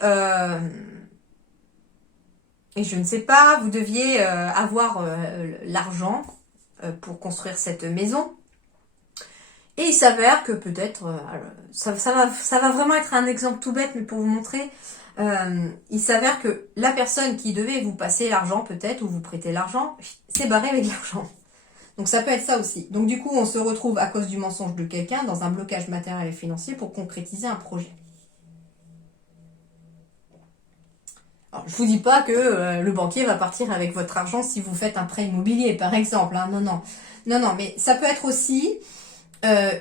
je ne sais pas, vous deviez avoir l'argent pour construire cette maison. Et il s'avère que peut-être, ça va vraiment être un exemple tout bête, mais pour vous montrer, il s'avère que la personne qui devait vous passer l'argent peut-être, ou vous prêter l'argent, s'est barrée avec l'argent. Donc ça peut être ça aussi. Donc du coup, on se retrouve à cause du mensonge de quelqu'un dans un blocage matériel et financier pour concrétiser un projet. Alors, je vous dis pas que le banquier va partir avec votre argent si vous faites un prêt immobilier, par exemple. Hein. Non, non. Non, non, mais ça peut être aussi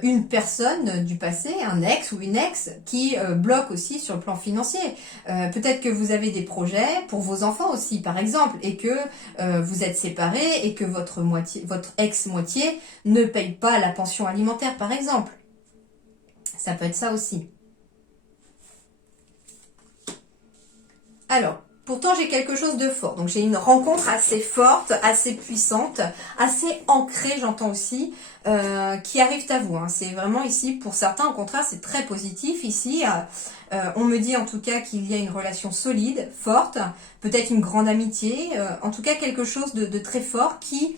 une personne du passé, un ex ou une ex, qui bloque aussi sur le plan financier. Peut-être que vous avez des projets pour vos enfants aussi, par exemple, et que vous êtes séparés et que votre ex-moitié ne paye pas la pension alimentaire, par exemple. Ça peut être ça aussi. Alors, pourtant j'ai quelque chose de fort. Donc j'ai une rencontre assez forte, assez puissante, assez ancrée, j'entends aussi, qui arrive à vous. Hein. C'est vraiment ici, pour certains, au contraire, c'est très positif ici. On me dit en tout cas qu'il y a une relation solide, forte, peut-être une grande amitié, en tout cas quelque chose de très fort qui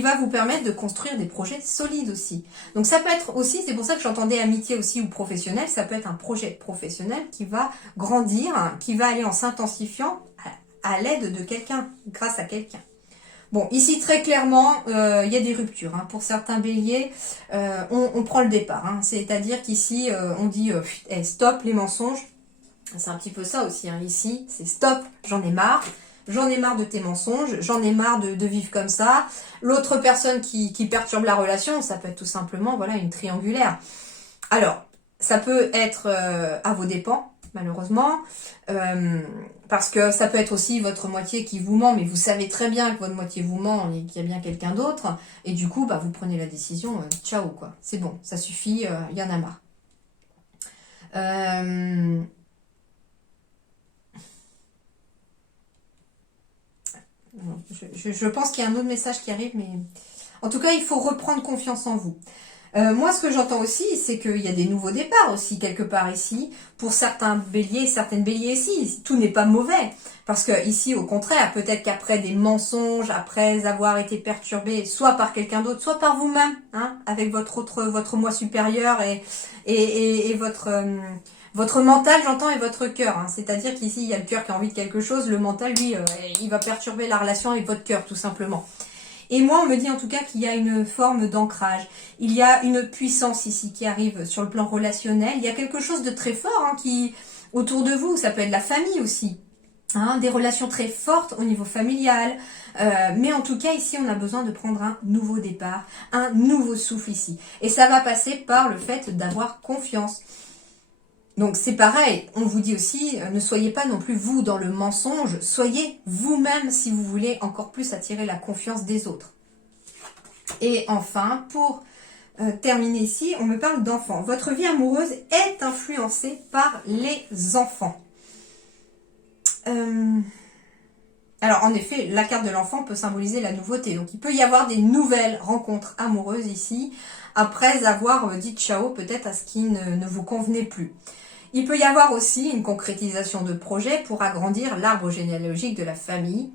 va vous permettre de construire des projets solides aussi. Donc ça peut être aussi, c'est pour ça que j'entendais amitié aussi ou professionnel, ça peut être un projet professionnel qui va grandir, qui va aller en s'intensifiant à l'aide de quelqu'un, grâce à quelqu'un. Bon, ici très clairement, il y a des ruptures. Hein. Pour certains béliers, on prend le départ. Hein. C'est-à-dire qu'ici, on dit hey, stop les mensonges. C'est un petit peu ça aussi. Hein. Ici, c'est stop, j'en ai marre. J'en ai marre de tes mensonges, j'en ai marre de vivre comme ça. L'autre personne qui perturbe la relation, ça peut être tout simplement voilà, une triangulaire. Alors, ça peut être à vos dépens, malheureusement, parce que ça peut être aussi votre moitié qui vous ment, mais vous savez très bien que votre moitié vous ment et qu'il y a bien quelqu'un d'autre, et du coup, bah, vous prenez la décision, ciao quoi, c'est bon, ça suffit, il y en a marre. Je pense qu'il y a un autre message qui arrive, mais en tout cas, il faut reprendre confiance en vous. Moi, ce que j'entends aussi, c'est qu'il y a des nouveaux départs aussi, quelque part ici, pour certains béliers, certaines béliers ici. Tout n'est pas mauvais, parce que ici, au contraire, peut-être qu'après des mensonges, après avoir été perturbé, soit par quelqu'un d'autre, soit par vous-même, hein, avec votre moi supérieur et votre mental, j'entends, et votre cœur. Hein. C'est-à-dire qu'ici, il y a le cœur qui a envie de quelque chose, le mental, lui, il va perturber la relation avec votre cœur, tout simplement. Et moi, on me dit en tout cas qu'il y a une forme d'ancrage. Il y a une puissance ici qui arrive sur le plan relationnel. Il y a quelque chose de très fort hein, qui autour de vous. Ça peut être la famille aussi. Hein, des relations très fortes au niveau familial. Mais en tout cas, ici, on a besoin de prendre un nouveau départ, un nouveau souffle ici. Et ça va passer par le fait d'avoir confiance. Donc c'est pareil, on vous dit aussi, ne soyez pas non plus vous dans le mensonge, soyez vous-même si vous voulez encore plus attirer la confiance des autres. Et enfin, pour terminer ici, on me parle d'enfants. Votre vie amoureuse est influencée par les enfants. Alors en effet, la carte de l'enfant peut symboliser la nouveauté. Donc il peut y avoir des nouvelles rencontres amoureuses ici, après avoir dit ciao peut-être à ce qui ne vous convenait plus. Il peut y avoir aussi une concrétisation de projet pour agrandir l'arbre généalogique de la famille,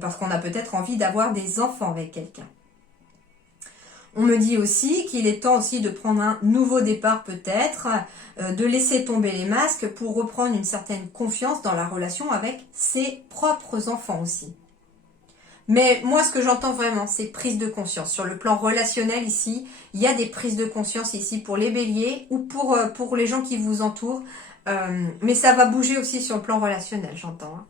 parce qu'on a peut-être envie d'avoir des enfants avec quelqu'un. On me dit aussi qu'il est temps aussi de prendre un nouveau départ peut-être, de laisser tomber les masques pour reprendre une certaine confiance dans la relation avec ses propres enfants aussi. Mais moi, ce que j'entends vraiment, c'est prise de conscience. Sur le plan relationnel ici, il y a des prises de conscience ici pour les béliers ou pour les gens qui vous entourent. Mais ça va bouger aussi sur le plan relationnel, j'entends. Hein.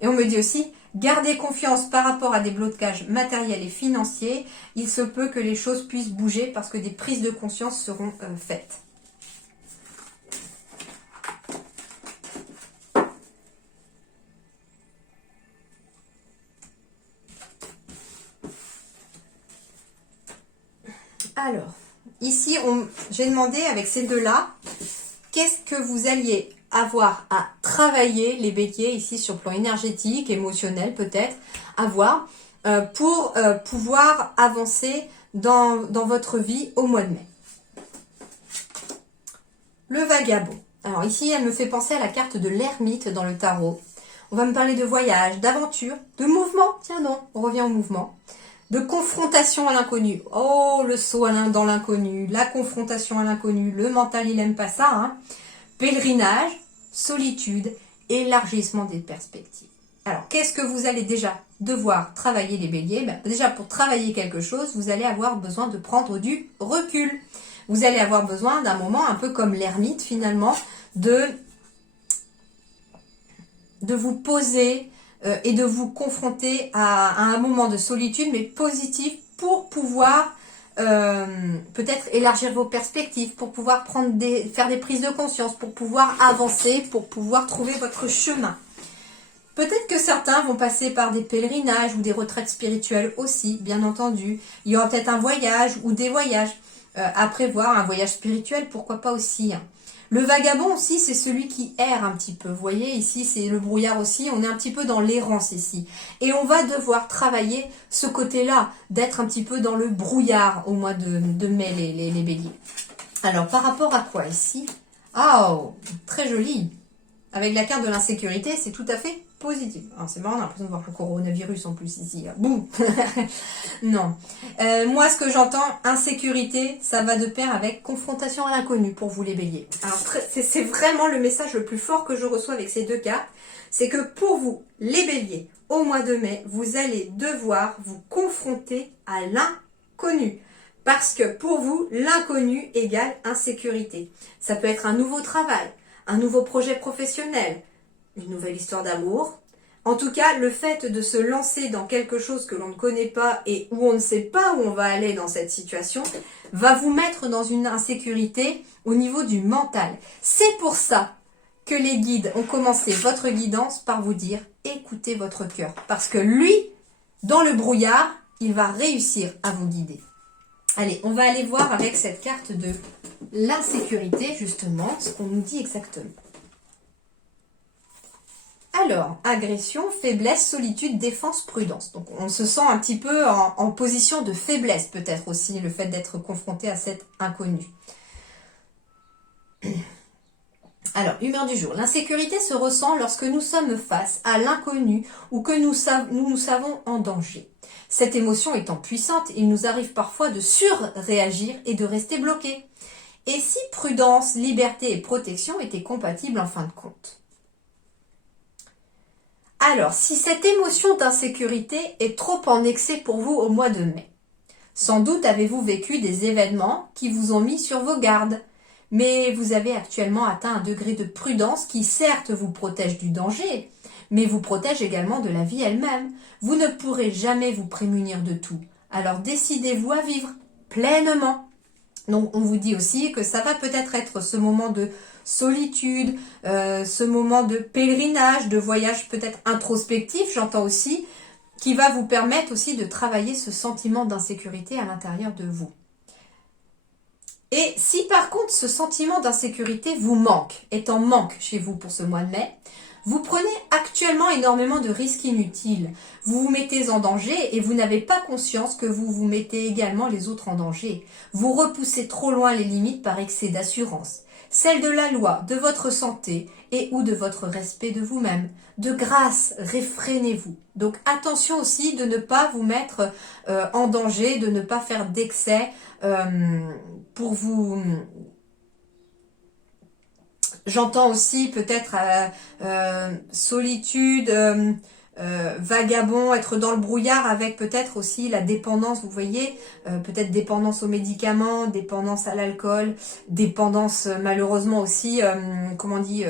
Et on me dit aussi Gardez confiance par rapport à des blocages matériels et financiers. Il se peut que les choses puissent bouger parce que des prises de conscience seront faites. Alors, ici, j'ai demandé avec ces deux-là, qu'est-ce que vous alliez avoir à travailler, les béliers, ici sur le plan énergétique, émotionnel peut-être, avoir pour pouvoir avancer dans votre vie au mois de mai. Le vagabond. Alors ici, elle me fait penser à la carte de l'ermite dans le tarot. On va me parler de voyage, d'aventure, de mouvement. Tiens non, on revient au mouvement. De confrontation à l'inconnu. Oh, le saut dans l'inconnu, la confrontation à l'inconnu. Le mental, il n'aime pas ça. Hein. Pèlerinage, solitude, élargissement des perspectives. Alors, qu'est-ce que vous allez déjà devoir travailler, les béliers? Déjà, pour travailler quelque chose, vous allez avoir besoin de prendre du recul. Vous allez avoir besoin d'un moment un peu comme l'ermite, finalement, de vous poser et de vous confronter à un moment de solitude, mais positif, pour pouvoir peut-être élargir vos perspectives, pour pouvoir faire des prises de conscience, pour pouvoir avancer, pour pouvoir trouver votre chemin. Peut-être que certains vont passer par des pèlerinages ou des retraites spirituelles aussi, bien entendu. Il y aura peut-être un voyage ou des voyages à prévoir, un voyage spirituel, pourquoi pas aussi. Le vagabond aussi, c'est celui qui erre un petit peu. Vous voyez, ici, c'est le brouillard aussi. On est un petit peu dans l'errance ici. Et on va devoir travailler ce côté-là, d'être un petit peu dans le brouillard au mois de mai, les béliers. Alors, par rapport à quoi ici? Oh, très joli. Avec la carte de l'insécurité, c'est tout à fait positif. Alors, c'est marrant, on a l'impression de voir le coronavirus en plus ici. Boum. Non. Moi, ce que j'entends, insécurité, ça va de pair avec confrontation à l'inconnu pour vous, les béliers. Alors, c'est vraiment le message le plus fort que je reçois avec ces deux cartes. C'est que pour vous, les béliers, au mois de mai, vous allez devoir vous confronter à l'inconnu. Parce que pour vous, l'inconnu égale insécurité. Ça peut être un nouveau travail, un nouveau projet professionnel, une nouvelle histoire d'amour. En tout cas, le fait de se lancer dans quelque chose que l'on ne connaît pas et où on ne sait pas où on va aller dans cette situation, va vous mettre dans une insécurité au niveau du mental. C'est pour ça que les guides ont commencé votre guidance par vous dire « écoutez votre cœur ». Parce que lui, dans le brouillard, il va réussir à vous guider. Allez, on va aller voir avec cette carte de l'insécurité, justement, ce qu'on nous dit exactement. Alors, agression, faiblesse, solitude, défense, prudence. Donc, on se sent un petit peu en position de faiblesse, peut-être aussi, le fait d'être confronté à cet inconnu. Alors, humeur du jour. L'insécurité se ressent lorsque nous sommes face à l'inconnu ou que nous savons en danger. Cette émotion étant puissante, il nous arrive parfois de surréagir et de rester bloqués. Et si prudence, liberté et protection étaient compatibles en fin de compte? Alors, si cette émotion d'insécurité est trop en excès pour vous au mois de mai, sans doute avez-vous vécu des événements qui vous ont mis sur vos gardes, mais vous avez actuellement atteint un degré de prudence qui certes vous protège du danger, mais vous protège également de la vie elle-même. Vous ne pourrez jamais vous prémunir de tout, alors décidez-vous à vivre pleinement. Donc on vous dit aussi que ça va peut-être être ce moment de solitude, ce moment de pèlerinage, de voyage peut-être introspectif, j'entends aussi, qui va vous permettre aussi de travailler ce sentiment d'insécurité à l'intérieur de vous. Et si par contre ce sentiment d'insécurité vous manque, est en manque chez vous pour ce mois de mai, vous prenez actuellement énormément de risques inutiles. Vous vous mettez en danger et vous n'avez pas conscience que vous vous mettez également les autres en danger. Vous repoussez trop loin les limites par excès d'assurance. Celle de la loi, de votre santé et ou de votre respect de vous-même. De grâce, réfrénez-vous. Donc attention aussi de ne pas vous mettre en danger, de ne pas faire d'excès pour vous... J'entends aussi peut-être solitude, vagabond, être dans le brouillard avec peut-être aussi la dépendance, vous voyez, peut-être dépendance aux médicaments, dépendance à l'alcool, dépendance malheureusement aussi, comment on dit,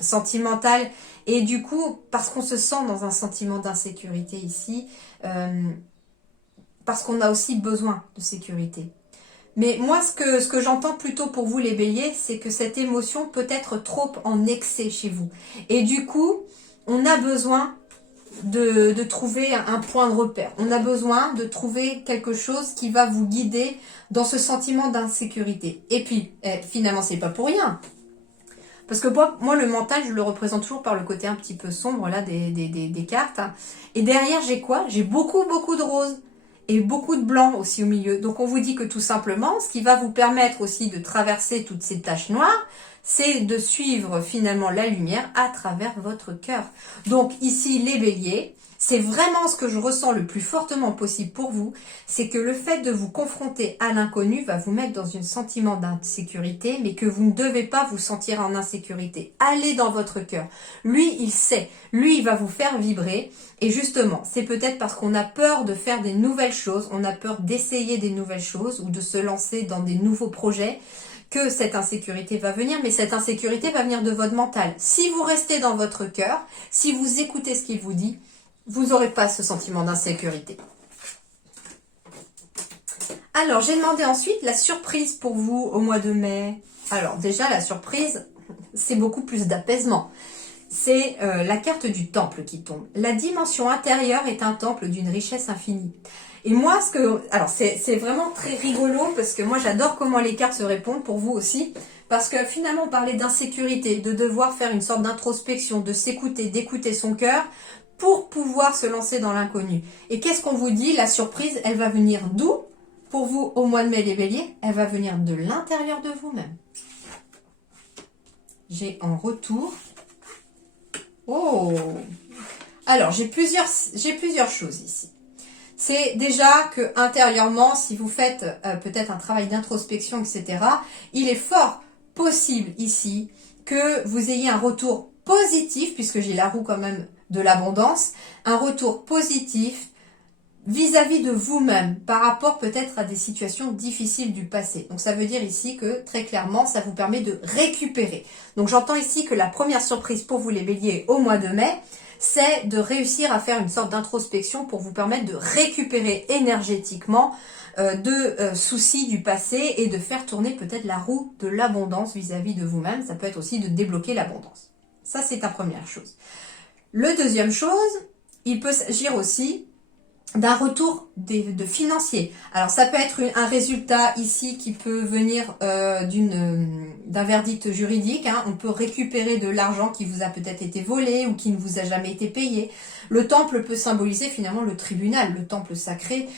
sentimentale Et du coup, parce qu'on se sent dans un sentiment d'insécurité ici, parce qu'on a aussi besoin de sécurité. Mais moi, ce que j'entends plutôt pour vous les béliers, c'est que cette émotion peut être trop en excès chez vous. Et du coup, on a besoin de trouver un point de repère. On a besoin de trouver quelque chose qui va vous guider dans ce sentiment d'insécurité. Et puis, finalement, c'est pas pour rien. Parce que moi, le mental, je le représente toujours par le côté un petit peu sombre là des cartes. Et derrière, j'ai quoi? J'ai beaucoup de roses. Et beaucoup de blanc aussi au milieu. Donc on vous dit que tout simplement, ce qui va vous permettre aussi de traverser toutes ces taches noires, c'est de suivre finalement la lumière à travers votre cœur. Donc ici, les béliers, c'est vraiment ce que je ressens le plus fortement possible pour vous, c'est que le fait de vous confronter à l'inconnu va vous mettre dans un sentiment d'insécurité, mais que vous ne devez pas vous sentir en insécurité. Allez dans votre cœur. Lui, il sait. Lui, il va vous faire vibrer. Et justement, c'est peut-être parce qu'on a peur de faire des nouvelles choses, on a peur d'essayer des nouvelles choses ou de se lancer dans des nouveaux projets, que cette insécurité va venir, mais cette insécurité va venir de votre mental. Si vous restez dans votre cœur, si vous écoutez ce qu'il vous dit, vous n'aurez pas ce sentiment d'insécurité. Alors, j'ai demandé ensuite la surprise pour vous au mois de mai. Alors, déjà, la surprise, c'est beaucoup plus d'apaisement. C'est la carte du temple qui tombe. La dimension intérieure est un temple d'une richesse infinie. Et moi, alors c'est vraiment très rigolo parce que moi j'adore comment les cartes se répondent pour vous aussi. Parce que finalement on parlait d'insécurité, de devoir faire une sorte d'introspection, de s'écouter, d'écouter son cœur pour pouvoir se lancer dans l'inconnu. Et qu'est-ce qu'on vous dit? La surprise, elle va venir d'où? Pour vous au mois de mai les béliers, elle va venir de l'intérieur de vous-même. J'ai en retour... Oh! Alors, j'ai plusieurs choses ici. C'est déjà que intérieurement, si vous faites peut-être un travail d'introspection, etc., il est fort possible ici que vous ayez un retour positif, puisque j'ai la roue quand même de l'abondance, un retour positif vis-à-vis de vous-même, par rapport peut-être à des situations difficiles du passé. Donc ça veut dire ici que très clairement, ça vous permet de récupérer. Donc j'entends ici que la première surprise pour vous les béliers au mois de mai, c'est de réussir à faire une sorte d'introspection pour vous permettre de récupérer énergétiquement de soucis du passé et de faire tourner peut-être la roue de l'abondance vis-à-vis de vous-même. Ça peut être aussi de débloquer l'abondance. Ça, c'est la première chose. Le deuxième chose, il peut s'agir aussi d'un retour de financier. Alors ça peut être un résultat ici qui peut venir d'un verdict juridique. Hein. On peut récupérer de l'argent qui vous a peut-être été volé ou qui ne vous a jamais été payé. Le temple peut symboliser finalement le tribunal, le temple sacré,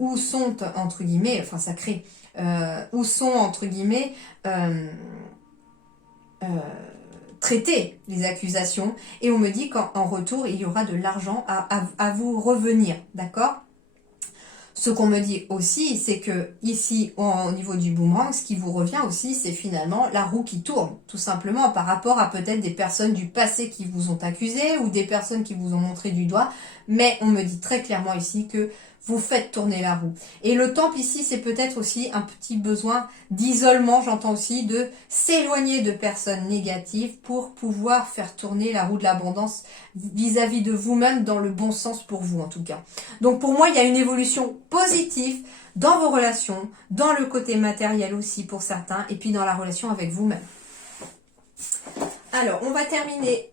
où sont entre guillemets, enfin sacré, où sont entre guillemets traiter les accusations, et on me dit qu'en retour il y aura de l'argent à vous revenir, d'accord? Ce qu'on me dit aussi, c'est que ici au niveau du boomerang, ce qui vous revient aussi, c'est finalement la roue qui tourne, tout simplement par rapport à peut-être des personnes du passé qui vous ont accusé ou des personnes qui vous ont montré du doigt, mais on me dit très clairement ici que vous faites tourner la roue. Et le temple ici, c'est peut-être aussi un petit besoin d'isolement, j'entends aussi, de s'éloigner de personnes négatives pour pouvoir faire tourner la roue de l'abondance vis-à-vis de vous-même dans le bon sens pour vous en tout cas. Donc pour moi, il y a une évolution positive dans vos relations, dans le côté matériel aussi pour certains, et puis dans la relation avec vous-même. Alors, on va terminer.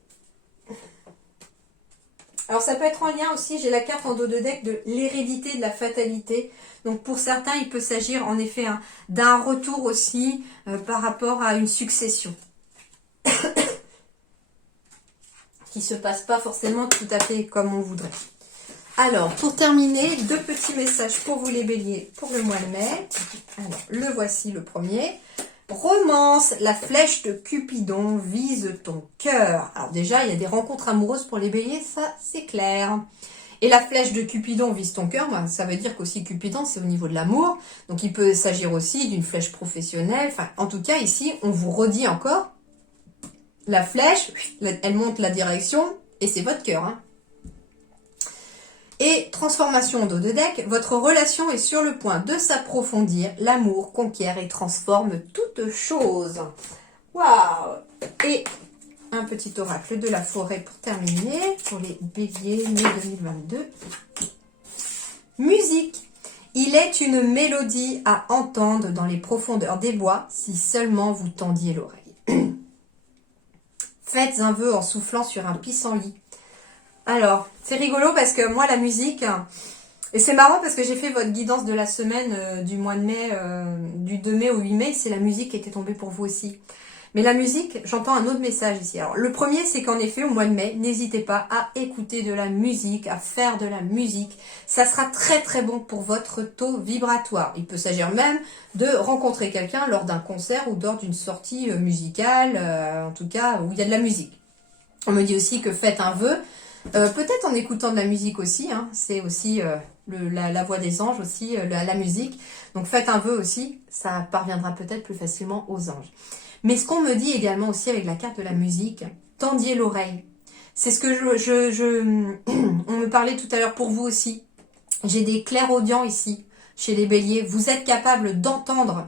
Alors ça peut être en lien aussi, j'ai la carte en dos de deck de l'hérédité, de la fatalité. Donc pour certains, il peut s'agir en effet d'un retour aussi par rapport à une succession. Qui ne se passe pas forcément tout à fait comme on voudrait. Alors, pour terminer, deux petits messages pour vous les béliers pour le mois de mai. Alors, le voici le premier. Romance, la flèche de Cupidon vise ton cœur. Alors déjà, il y a des rencontres amoureuses pour les béliers, ça c'est clair. Et la flèche de Cupidon vise ton cœur, ben, ça veut dire qu'aussi Cupidon, c'est au niveau de l'amour. Donc il peut s'agir aussi d'une flèche professionnelle. Enfin, en tout cas, ici, on vous redit encore, la flèche, elle monte la direction et c'est votre cœur. Hein. Et transformation en dos de deck, votre relation est sur le point de s'approfondir. L'amour conquiert et transforme toute chose. Waouh! Et un petit oracle de la forêt pour terminer, pour les béliers mai 2022. Musique. Il est une mélodie à entendre dans les profondeurs des bois, si seulement vous tendiez l'oreille. Faites un vœu en soufflant sur un pissenlit. Alors, c'est rigolo parce que moi, la musique... Et c'est marrant parce que j'ai fait votre guidance de la semaine du mois de mai, du 2 mai au 8 mai, c'est la musique qui était tombée pour vous aussi. Mais la musique, j'entends un autre message ici. Alors, le premier, c'est qu'en effet, au mois de mai, n'hésitez pas à écouter de la musique, à faire de la musique. Ça sera très très bon pour votre taux vibratoire. Il peut s'agir même de rencontrer quelqu'un lors d'un concert ou lors d'une sortie musicale, en tout cas, où il y a de la musique. On me dit aussi que faites un vœu, peut-être en écoutant de la musique aussi, hein, c'est aussi la voix des anges aussi, la musique. Donc faites un vœu aussi, ça parviendra peut-être plus facilement aux anges. Mais ce qu'on me dit également aussi avec la carte de la musique, tendiez l'oreille. C'est ce que on me parlait tout à l'heure pour vous aussi. J'ai des clairaudients ici, chez les béliers. Vous êtes capable d'entendre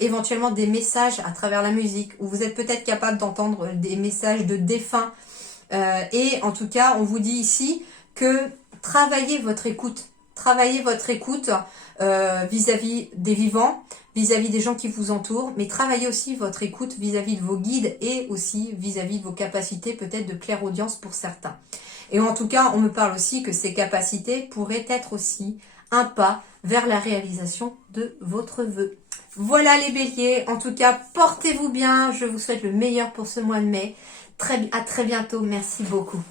éventuellement des messages à travers la musique, ou vous êtes peut-être capable d'entendre des messages de défunts. Et en tout cas, on vous dit ici que travaillez votre écoute. Travaillez votre écoute vis-à-vis des vivants, vis-à-vis des gens qui vous entourent, mais travaillez aussi votre écoute vis-à-vis de vos guides et aussi vis-à-vis de vos capacités peut-être de clairaudience pour certains. Et en tout cas, on me parle aussi que ces capacités pourraient être aussi un pas vers la réalisation de votre vœu. Voilà les béliers, en tout cas, portez-vous bien, je vous souhaite le meilleur pour ce mois de mai. À très bientôt, merci beaucoup.